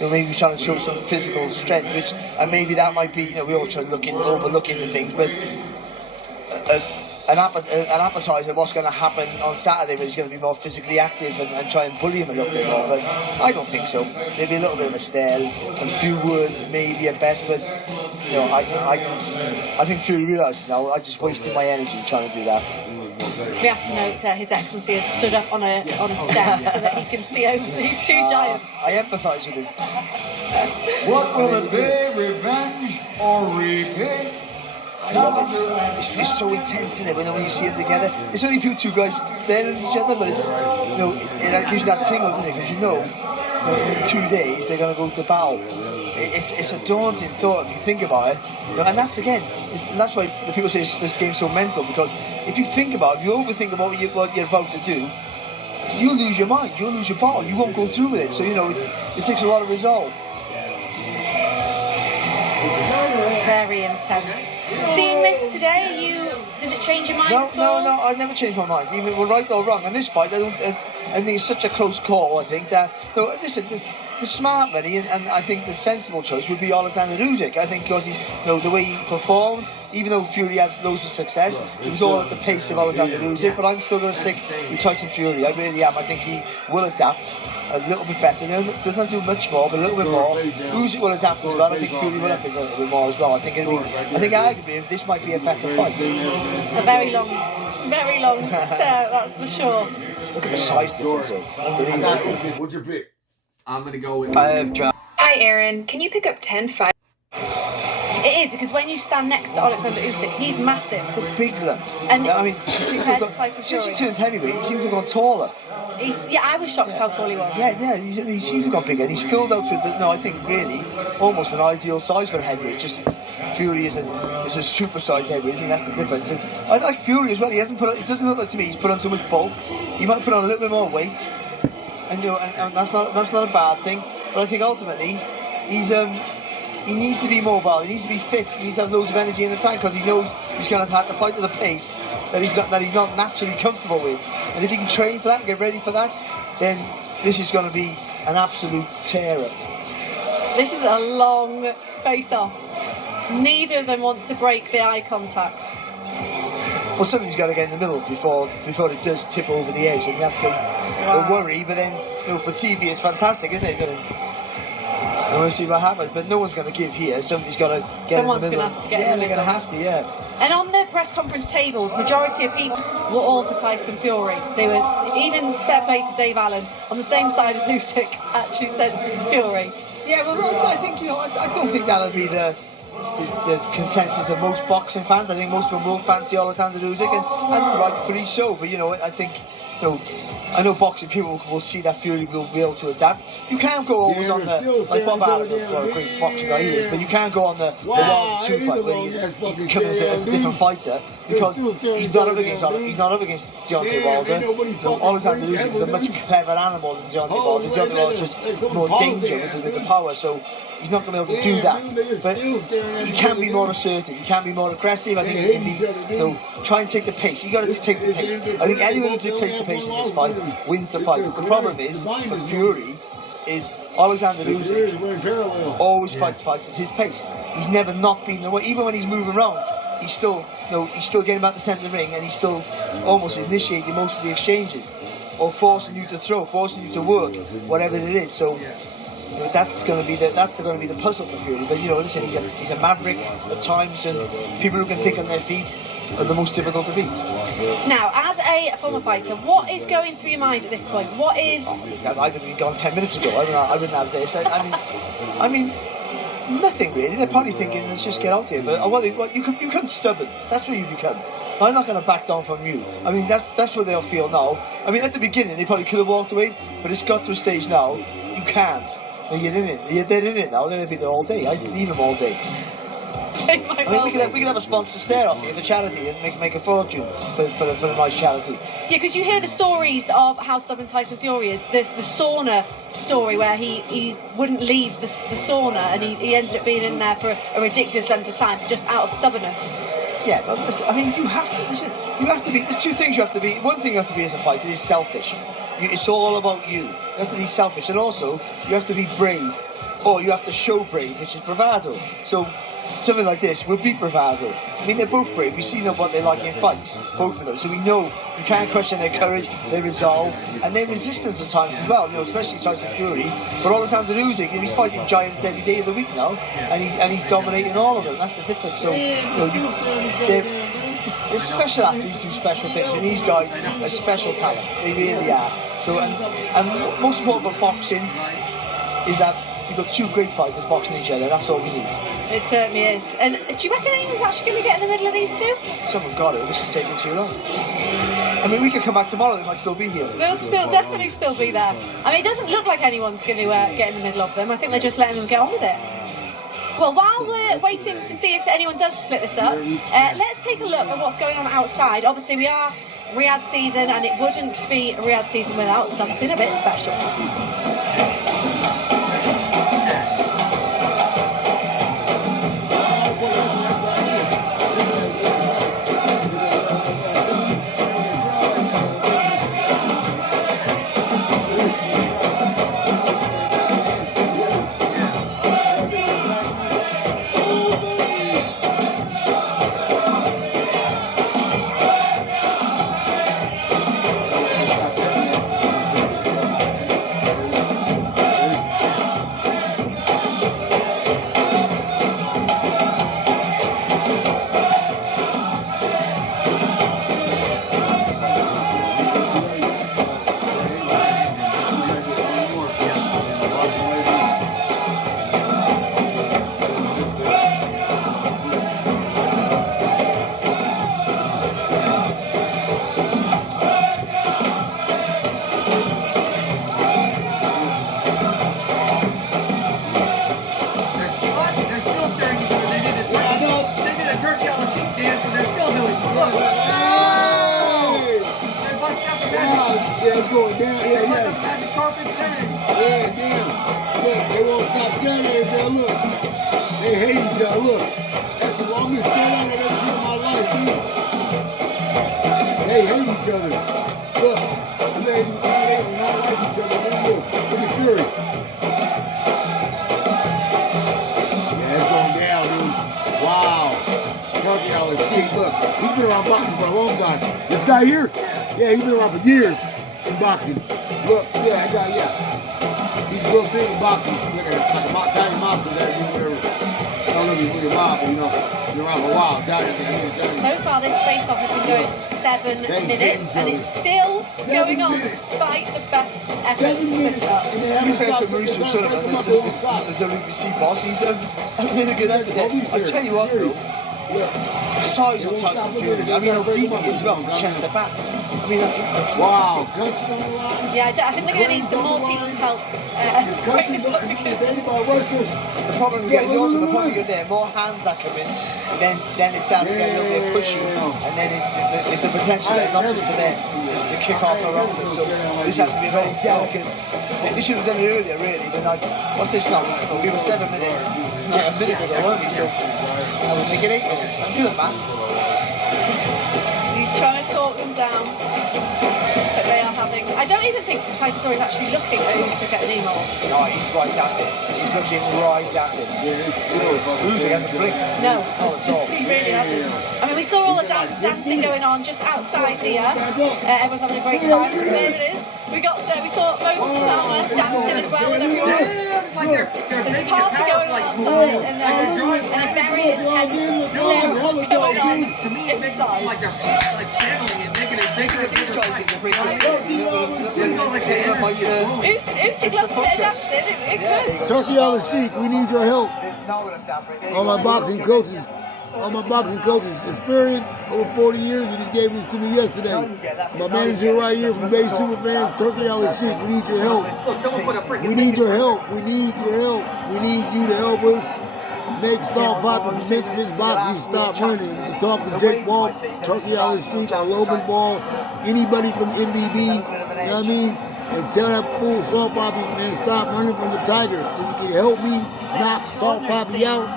maybe trying to show some physical strength, which and maybe that might be, we all try to overlook into things, but an appetizer of what's going to happen on Saturday, where he's going to be more physically active and try and bully him a little bit more. But I don't think so. There'll be a little bit of a stare, a few words maybe at best, but I think Fury realises now I just wasted my energy trying to do that. We have to note His Excellency has stood up on a step so that he can see over these two giants. I empathise with him. What will it be? Revenge or repeat? I love it. It's so intense, isn't it? When you see them together, it's only two guys staring at each other, but it's it gives you that tingle, doesn't it? Because in 2 days they're going to go to battle. It's a daunting thought if you think about it, and that's why the people say this game's so mental, because if you think about it, if you overthink about what you're about to do, you'll lose your mind, you'll lose your battle, you won't go through with it. So it takes a lot of resolve. Very intense. Seeing this today, does it change your mind at all? No, I never change my mind, even we're right or wrong. In this fight, I think it's such a close call. I think that listen, the smart money and I think the sensible choice would be Alexander Usyk. I think because the way he performed, even though Fury had loads of success, it was all at the pace of Alexander Usyk. But I'm still going to stick with Tyson Fury. I really am. I think he will adapt a little bit better. Doesn't do much more, but a little bit more. Usyk will adapt as well. I think Fury will up it a little bit more as well. I think arguably this might be a better fight. A very long stare, that's for sure. Look at the size difference. Unbelievable. What's your pick? I'm going to go with... Hi, Aaron. Can you pick up 10-5? It is, because when you stand next to Alexander Usyk, he's massive. It's a big lump. And I mean, since he turns heavyweight, he seems to have gone taller. I was shocked how tall he was. Yeah, he seems to have gone bigger. And he's filled out with, I think really, almost an ideal size for a heavyweight. Just Fury is a super-sized heavyweight. I think that's the difference. And I like Fury as well. It doesn't look like to me he's put on too much bulk. He might put on a little bit more weight. And and that's not a bad thing. But I think ultimately he needs to be mobile. He needs to be fit. He needs to have loads of energy in the tank, because he knows he's going to have to fight at a pace that he's not naturally comfortable with. And if he can train for that and get ready for that, then this is going to be an absolute terror. This is a long face-off. Neither of them want to break the eye contact. Well, somebody's got to get in the middle before it does tip over the edge, and that's the worry. But then, for TV, it's fantastic, isn't it? I want to see what happens, but no one's going to give here. Somebody's got to get in the middle. Someone's going to have to get in the middle. They're going to have to, yeah. And on the press conference tables, majority of people were all for Tyson Fury. They were, even fair play to Dave Allen, on the same side as Usyk, actually said Fury. Yeah, well, I think, I don't think that'll be the consensus of most boxing fans. I think most of them will fancy Alexander Usyk, and rightfully so. But I think I know boxing people will see that Fury will be able to adapt. You can't go always on the Bob Allen, what a great boxing guy he is, but you can't go on the 1-2 fight where he comes as a different fighter, because he's not up against Deontay Wilder. Alexander Usyk is a much cleverer animal than Deontay Wilder. Deontay Wilder is just more danger with the power, so he's not going to be able to do that. But he can be more assertive, he can be more aggressive. I think he can be, try and take the pace. You got to take the pace. I think anyone who dictates the pace in this fight wins the fight. The problem is, for Fury, is Alexander Usyk always fights at his pace. He's never not been the way. Even when he's moving around, he's still getting back to the centre of the ring, and he's still almost initiating most of the exchanges, or forcing you to throw, forcing you to work, whatever it is. So that's going to be the puzzle for Fury. But listen, he's a maverick at times, and people who can think on their feet are the most difficult to beat. Now, as a former fighter, what is going through your mind at this point? What is? I would have gone 10 minutes ago. I wouldn't have this. I mean, nothing really. They're probably thinking, let's just get out here. But you become stubborn. That's what you become. I'm not going to back down from you. I mean, that's what they'll feel now. I mean, at the beginning, they probably could have walked away, but it's got to a stage now, you can't. You're in it. They're in it now. They'll be there all day. I'd leave them all day. We could have a sponsor stare off here for charity and make a fortune for a nice charity. Yeah, because you hear the stories of how stubborn Tyson Fury is. There's the sauna story where he wouldn't leave the sauna, and he ended up being in there for a ridiculous length of time just out of stubbornness. Yeah, well, you have to. Listen, you have to be. The two things you have to be. One thing you have to be as a fighter is selfish. It's all about you. You have to be selfish, and also you have to be brave. or you have to show brave, which is bravado. So something like this would be bravado. I mean, they're both brave. We've seen what they're like in fights, both of them. So we know you can't question their courage, their resolve, and their resistance at times as well. You know, especially Tyson Fury. But Alexander Usyk, he's fighting giants every day of the week now, and he's dominating all of them. That's the difference. So they're special athletes do special things, and these guys are special talents. They really are. So and most important for boxing is that you've got two great fighters boxing each other. That's all we need. It certainly is. And do you reckon anyone's actually going to get in the middle of these two? Someone got it. This is taking too long. I mean, we could come back tomorrow. They might still be here. They'll definitely still be there. I mean, it doesn't look like anyone's going to get in the middle of them. I think they're just letting them get on with it. Well, while we're waiting to see if anyone does split this up, let's take a look at what's going on outside. Obviously, we are Riyadh season, and it wouldn't be Riyadh season without something a bit special. It's going down. Yeah, yeah. The magic carpets and everything. Yeah, damn. Look, they won't stop staring at each other. Look. They hate each other. Look. That's the longest stare down I've ever seen in my life, dude. They hate each other. Look. They do not like each other. Dude, look. Look at Fury. Yeah, it's going down, dude. Wow. Turkey all his shit. Look. He's been around boxing for a long time. This guy here? Yeah, he's been around for years in boxing. Look, yeah, that guy, yeah. He's real big in boxing. Like a Italian mobster, whatever. I don't know if he's really a mob, but you know, he's around for a while. Italian. So far, this face-off has been going 7 minutes, and it's still going on despite the best efforts. 7 minutes. To be fair to Mauricio Sullivan, the WBC boss, he's really good effort there. I tell you what, though. The size of Tyson Fury, I mean, how deep he is as well, from chest to back. I mean, it looks massive. Yeah, I think they're going to need some more people's help. His country's invaded by Russia. The problem we get, also the problem we get there, more hands that come in, then it starts to get a little bit pushy, and then it's a potential that not just for them, it's the kick off around them. So this has to be very delicate. They should have done it earlier, really, but like, what's this now? We were 7 minutes, a minute ago, weren't we? So I would make it 8 minutes. I'm good at math. He's trying to talk them down, but they are having... I don't even think Tyson Fury is actually looking at Usyk anymore. No, he's right at it. He's looking right at it. Usyk hasn't blinked. No. Not at all. He really hasn't. I mean, we saw all the dancing going on just outside here. Everyone's having a great time. There it is. We saw Moses Osama dancing as well with everyone. It's like they're So making there's it party going on outside, and a very intense film going on to me, it makes it seem like they're like channeling it, making it bigger and These bigger. guys think they're pretty good. Usyk loves a bit of dancing. It could. Turkey all the Sheik, we need your help. All my boxing coaches experience over 40 years, and he gave this to me yesterday. My manager right here from Bay Superfans, Turkey all the Sheik, we need your help. We need your help. We need your help. We need you to help us make Salt Pop and make this boxing stop running. We can talk to Jake Wall, Turkey all the Sheik, or Logan Ball, anybody from MBB, you know what I mean? And tell that fool Salt Poppy, man, stop running from the tiger. If you can help me knock Salt Poppy out,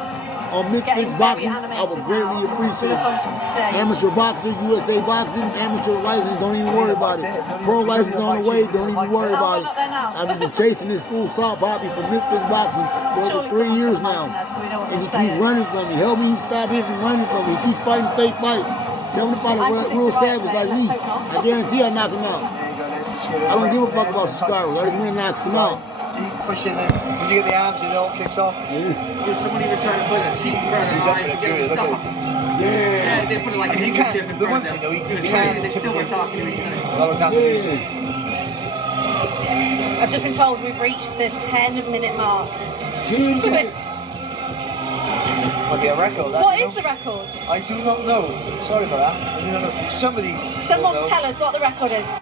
on mixed Getting boxing, very I would animated greatly now. appreciate We'll it. come to the stage. Amateur boxer, USA boxing, amateur license, don't even worry about it. Pro license on the way, don't even worry Oh, about we're it. not there now. I've been chasing this fool Salt Poppy for mixed boxing for over Surely 3 years someone's now. watching us, so we know what And he we're keeps saying. running from me. Help me stop him from running from me. He keeps fighting fake fights. Tell him to fight a I real think the savage right like play, me. let's hope not. I guarantee I knock him out. There you go, there's the screw. I don't give a fuck about Scarves. I just want to knock him out. See, pushing it. When you get the arms, it all kicks off. Is someone even trying to put a sheet in front of He's their up eyes for to the get them to look stop? at Yeah, they put it like a You new can't- chip in the front one of them. thing, though, It was you crazy. can't They still were intimidate- talking to each other. Alexander Yeah. Usyk. I've just been told we've reached the 10-minute mark. 10 minutes. Might be a record. That, What you is know? the record? I do not know. Sorry about that. I do not know. Somebody. Someone will know. tell us what the record is.